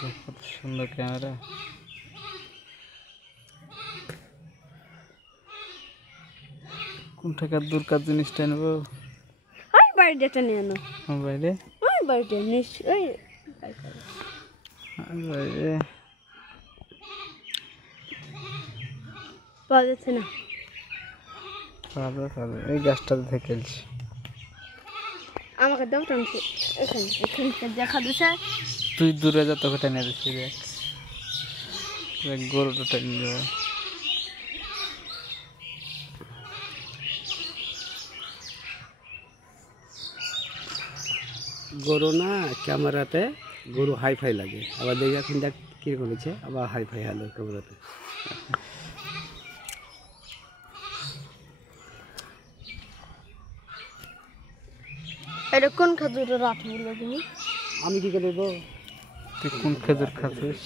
কত সুন্দর ক্যামেরা। কোন টাকার দূরকার জিনিসটা নেবো? ওই বাড়িটা নিয়ে আনো। বাইরে ওই বাড়িটা নিশ্চয়ই বাইরে পাওয়া যাচ্ছে না। পাবে পাবে, এই গাছটাতে থেকেছি। আমাকে দাও তো, এখানে এখানে দেখা দিচ্ছে। তুই দূরে যা, তোকে টেনে দিচ্ছি। দেখ দেখ, গরুটা টেনে দেবো। গরু না ক্যামেরাতে গরু হাইফাই লাগে, আবার দেখি এখন দেখ কি করেছে, আবার হাইফাই হলো ক্যামেরাতে। এটা কোন খেজুরের আঠি বলে তুমি? আমি কি করে দেবো? তুই কোন খেজুর খাচ্ছিস?